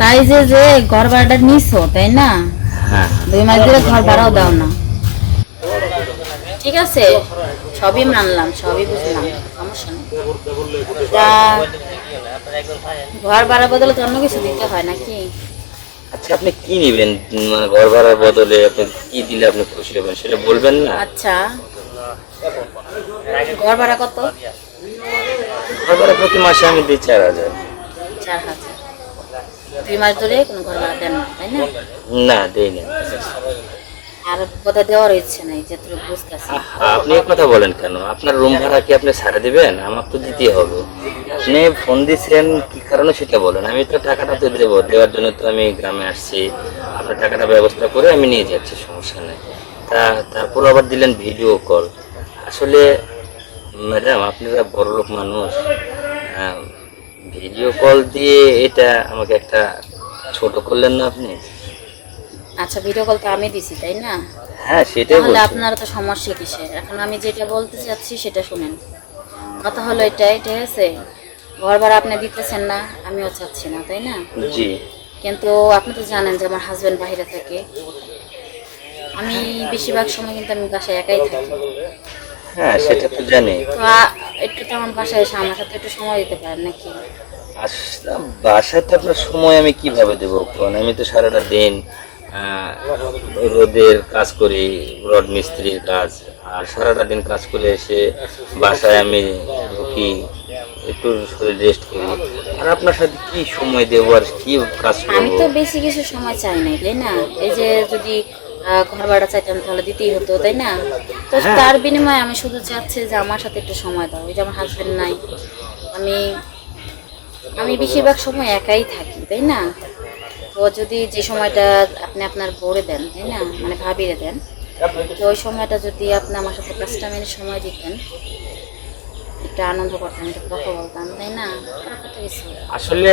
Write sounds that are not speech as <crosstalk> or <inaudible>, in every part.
তাই যে যে ঘর ভাড়াটা নিছো তাই না? হ্যাঁ। দুই মাস ধরে ঘর ভাড়াও দাও না। ঠিক আছে? সবই মানলাম সবই বুঝলাম সমস্যা নেই। ঘর ভাড়া বদলে তো অন্য কিছু দিতে হয় নাকি? আচ্ছা আপনি কি নিবেন? মানে ঘর ভাড়ার বদলে আপনি কি দিলে আপনি খুশি হবেন সেটা বলবেন না? আচ্ছা। ঘর ভাড়া কত? ঘর ভাড়া প্রতি মাসে আমি দিই চার হাজার। চার হাজার। দুই মাস ধরে কোনো ঘর ভাড়া দেন না তাই না? না দেই না আর বোধহয় দেওয়ার ইচ্ছে নাই যতটুকু বুঝতেছি। আপনি এক কথা বলেন কেন? আপনার রুম ভাড়া কি আপনি ছাড়া দিবেন? আমার তো দিতেই হবে। আপনি ফোন দিচ্ছেন কি কারণে সেটা বলেন? আমি তো টাকাটা তো দেবো দেওয়ার জন্য তো আমি গ্রামে আসছি। আপনার টাকাটা ব্যবস্থা করে আমি নিয়ে যাচ্ছি সমস্যা নেই। তা তারপর আবার দিলেন ভিডিও কল আসলে ম্যাডাম আপনারা বড় লোক মানুষ ভিডিও কল দিয়ে এটা আমাকে একটা ছোট করলেন না আপনি? আচ্ছা ভিডিও কল তো আমি দিছি তাই না? হ্যাঁ সেটাই তাহলে আপনার তো সমস্যা কিসের? এখন আমি যেটা বলতে চাচ্ছি সেটা শুনেন। কথা হলো এটাই ঠিক আছে? ঘর ভাড়া আপনি দিতেছেন না আমিও চাচ্ছি না তাই না? জি। কিন্তু আপনি তো জানেন যে আমার হাজবেন্ড বাইরে থাকে। আমি বেশিরভাগ সময় কিন্তু আমি বাসায় একাই থাকি। হ্যাঁ সেটা তো জানি। তো একটু তো আমার বাসায় এসে আমার সাথে একটু সময় দিতে পারেন নাকি? আচ্ছা বাসাতে আপনার সময় আমি কীভাবে দেবো? কারণ আমি তো সারাটা দিন রোদের কাজ করি রড মিস্ত্রির কাজ। আর সারাটা দিন কাজ করে এসে বাসায় আমি ঢুকি একটু শরীর রেস্ট করি। আর আপনার সাথে কি সময় দেবো আর কি কাজ আমি তো বেশি কিছু সময় চাই নাই তাই না? এই যে যদি ঘর ভাড়া চাইতাম তাহলে দিতেই হতো তাই না? তো হ্যাঁ। তার বিনিময়ে আমি শুধু চাচ্ছি যে আমার সাথে একটু সময় দাও এই যে আমার হাজবেন্ড নাই। আমি আমি বেশিরভাগ সময় একাই থাকি, তাই না? তো যদি যে সময়টা আপনি আপনার বউরে দেন, তাই না? মানে ভাবিরে দেন, তো ওই সময়টা যদি আপনি আমার সাথে পাঁচটা মিনিট সময় দিতেন, একটু আনন্দ করতাম, একটু কথা বলতাম, তাই না? আসলে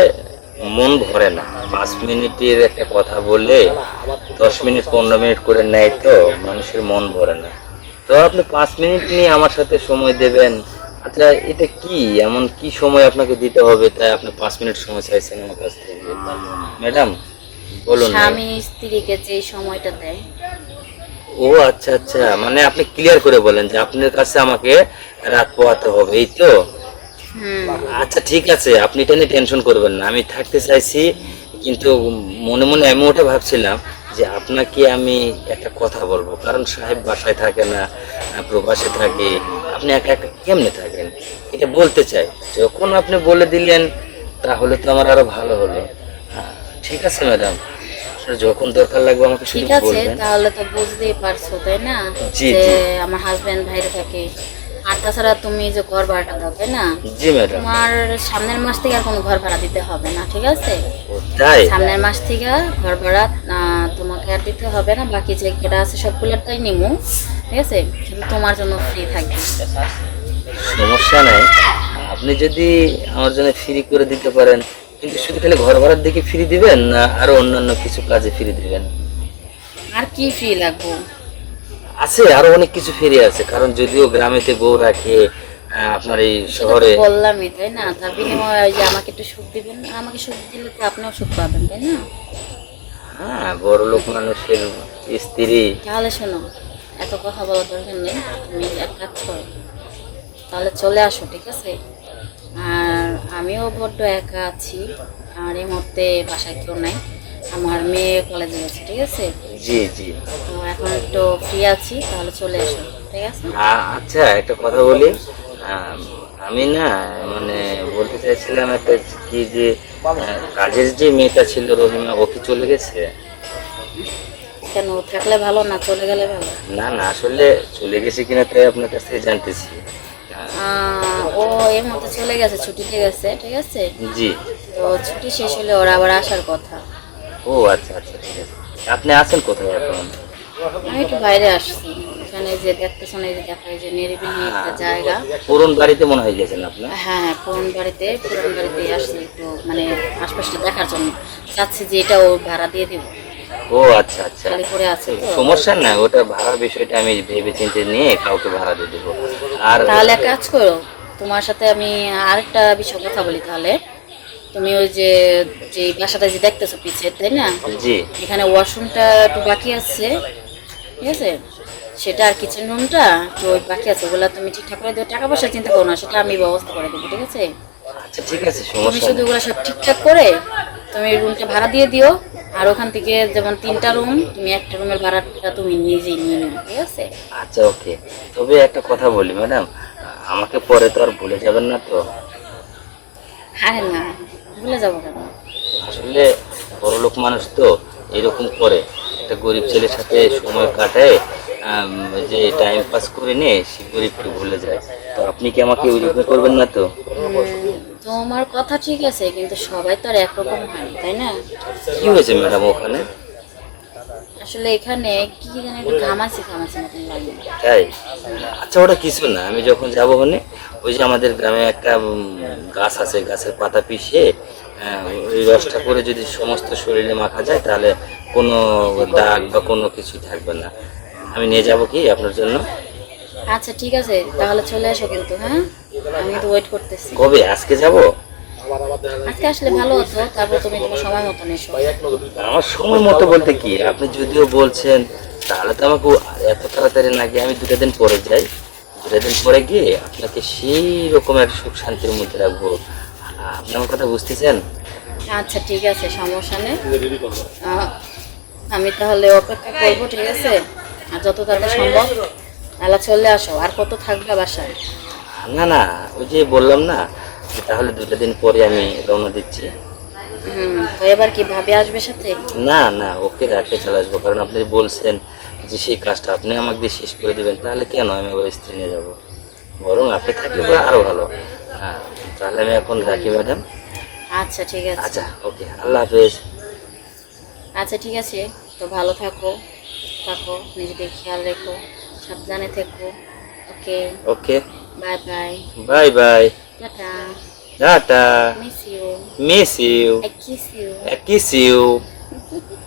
মন ভরে না। পাঁচ মিনিটের একটা কথা বলে দশ মিনিট, পনেরো মিনিট করে নেয় তো মানুষের মন ভরে না। তো আপনি পাঁচ মিনিট নিয়ে আমার সাথে সময় দেবেন আচ্ছা এটা কি? এমন কি সময় আপনাকে দিতে হবে? তাই আপনি পাঁচ মিনিট সময় চাইছেন আমার কাছ থেকে। ম্যাডাম বলুন স্বামী স্ত্রীকে যে সময়টা দেয়। ও আচ্ছা আচ্ছা। মানে আপনি ক্লিয়ার করে বলেন যে আপনার কাছে আমাকে রাত পোহাতে হবে এই তো? আচ্ছা ঠিক আছে। আপনি এটা নিয়ে টেনশন করবেন না। আমি থাকতে চাইছি কিন্তু মনে মনে আমি ওটা ভাবছিলাম যে আপনাকে আমি একটা কথা বলব। কারণ সাহেব বাসায় থাকে না প্রবাসে থাকে আপনি একা একা কেমনে থাকেন? এটা বলতে চাই। যখন আপনি বলে দিলেন তাহলে তো আমার আরও ভালো হলো। হ্যাঁ, ঠিক আছে ম্যাডাম। যখন দরকার লাগবে আমাকে ঠিক আছে তাহলে তো বুঝতেই পারছ তাই না? যে আমার হাজবেন্ড বাইরে থাকে। আর তাছাড়া তুমি যে ঘর ভাড়াটা দাও তাই না? জি ম্যাডাম। তোমার সামনের মাস থেকে আর কোনো ঘর ভাড়া দিতে হবে না ঠিক আছে? তাই? সামনের মাস থেকে ঘর ভাড়া তোমাকে আর দিতে হবে না বাকি যে যেটা আছে সবগুলোটাই নিমু ঠিক আছে? কিন্তু তোমার জন্য ফ্রি থাকবে। সমস্যা নাই। আপনি যদি আমার জন্য ফ্রি করে দিতে পারেন কিন্তু শুধু খালি ঘর ভাড়ার দিকে ফ্রি দিবেন না আরও অন্যান্য কিছু কাজে ফ্রি দিবেন? আর কি ফ্রি লাগবো? আছে আরও অনেক কিছু ফ্রি আছে। কারণ যদিও গ্রামেতে বউ রাখে আপনার এই শহরে বললামই তাই না? তার বিনিময়ে ওই যে আমাকে একটু সুখ দিবেন আমাকে সুখ দিলে তো আপনিও সুখ পাবেন তাই না? হ্যাঁ বড় লোক মানুষের স্ত্রী। তাহলে শোনো এত কথা বলার দরকার নেই তুমি এক কাজ করো। তাহলে চলে আসো ঠিক আছে? আর আমিও বড্ড একা আছি আর এই মুহূর্তে বাসায় কেউ নাই। আমার মেয়ে কলেজে গেছে ঠিক আছে? জি জি। এখন একটু ফ্রি আছি তাহলে চলে এসো ঠিক আছে? আচ্ছা একটা কথা বলি। আমি না মানে বলতে চাইছিলাম একটা কি যে কাজের যে মেয়েটা ছিল রহিমা ও কি চলে গেছে? কেন থাকলে ভালো না চলে গেলে ভালো? না না আসলে চলে গেছে কিনা তাই আপনার কাছ থেকে জানতেছি। ও এর মধ্যে চলে গেছে ছুটিতে গেছে ঠিক আছে? জি। তো ছুটি শেষ হলে ওরা আবার আসার কথা। ও আচ্ছা আচ্ছা ঠিক আছে। আপনি আছেন কোথায় এখন? আমি একটু বাইরে আসছি। এখানে যে দেখতেছেন এই যে দেখায় যে নিরিবিলি একটা জায়গা। পুরন বাড়িতে মনে হয় গেছেন আপনার হ্যাঁ হ্যাঁ পুরন বাড়িতে পুরন বাড়িতে আসছি একটু মানে আশপাশটা দেখার জন্য। চাচ্ছি যে এটা ও ভাড়া দিয়ে দেবো। ও আচ্ছা আচ্ছা। সমস্যা না ওটা ভাড়ার বিষয়টা আমি ভেবে চিন্তে নিয়ে কাউকে ভাড়া দিয়ে দেবো। আর তাহলে কাজ করো তোমার সাথে আমি আরেকটা বিষয় কথা বলি তাহলে। তুমি ওই যে যে বাসাটা যে দেখতেছো পিছে তাই না? জি। এখানে ওয়াশরুমটা একটু বাকি আছে ঠিক আছে? সেটা আর কিচেন রুমটা একটু ওই বাকি আছে ওগুলো তুমি ঠিকঠাক করে দেবে টাকা পয়সা চিন্তা করো না সেটা আমি ব্যবস্থা করে দেবো ঠিক আছে? আচ্ছা ঠিক আছে তুমি শুধু ওগুলো সব ঠিকঠাক করে তুমি রুমটা ভাড়া দিয়ে দিও আর ওখান থেকে যেমন তিনটা রুম তুমি একটা রুমের ভাড়াটা তুমি নিজেই নিয়ে নিও ঠিক আছে? আচ্ছা ওকে। তবে একটা কথা বলি ম্যাডাম আমাকে পরে তো আর ভুলে যাবেন না তো? আরে না। ভুলে যাব কেন? আসলে বড়লোক মানুষ তো এরকম করে। একটা গরিব ছেলের সাথে সময় কাটায় যে টাইম পাস করে নিয়ে সে গরিবকে ভুলে যায়। তো আপনি কি আমাকে ওইরকম করবেন না তো? উম, তোমার কথা ঠিক আছে কিন্তু সবাই তো আর একরকম হয় তাই না? কি হয়েছে ম্যাডাম ওখানে? আসলে এখানে কি জানি একটু ঘামাছি ঘামাছি মতন লাগে তাই? আচ্ছা ওটা কিছু না। আমি যখন যাব ওখানে ওই যে আমাদের গ্রামে একটা গাছ আছে গাছের পাতা পিষে ওই রসটা করে যদি সমস্ত শরীরে মাখা যায় তাহলে কোনো দাগ বা কোনো কিছু থাকবে না। আমি নিয়ে যাব কি আপনার জন্য? আচ্ছা ঠিক আছে। তাহলে চলে এসো কিন্তু হ্যাঁ? আমি তো ওয়েট করতেছি। কবে? আজকে যাব? আজকে আসলে ভালো হতো তারপর তুমি তোমার সময় মতন এসো আমার সময় মতো বলতে কি আপনি যদিও বলছেন তাহলে তো আমাকে এত তাড়াতাড়ি না গিয়ে আমি দুটো দিন পরে যাই। দুটো দিন পরে গিয়ে আপনাকে সেই রকম এক সুখ শান্তির মধ্যে রাখব। আপনি আমার কথা বুঝতেছেন? আচ্ছা ঠিক আছে সমস্যা নেই। আমি তাহলে অপেক্ষা করব ঠিক আছে? আর যত তাড়াতাড়ি সম্ভব তাহলে চলে আসো। আর কত থাকবে বাসায়? না না ওই যে বললাম না তাহলে দুটো দিন পরে আমি রওনা দিচ্ছি। এবার কি ভাবে আসবে সাথে? না না ওকে রাখে চলে আসব কারণ আপনি বলছেন যে সেই কাজটা আপনি আমাকে দিয়ে শেষ করে দেবেন তাহলে কেন আমি আবার স্ত্রী নিয়ে যাব? বরং আপনি থাকলে পরে আরও ভালো। হ্যাঁ তাহলে আমি এখন রাখি ম্যাডাম। আচ্ছা ঠিক আছে। আচ্ছা ওকে আল্লাহ হাফেজ। আচ্ছা ঠিক আছে। তো ভালো থাকো থাকো নিজেদের খেয়াল রেখো সাবধানে থেকো। Okay. Okay. Bye bye. Bye bye. Tata. Tata. Miss you. Miss you. I kiss you. I kiss you. <laughs>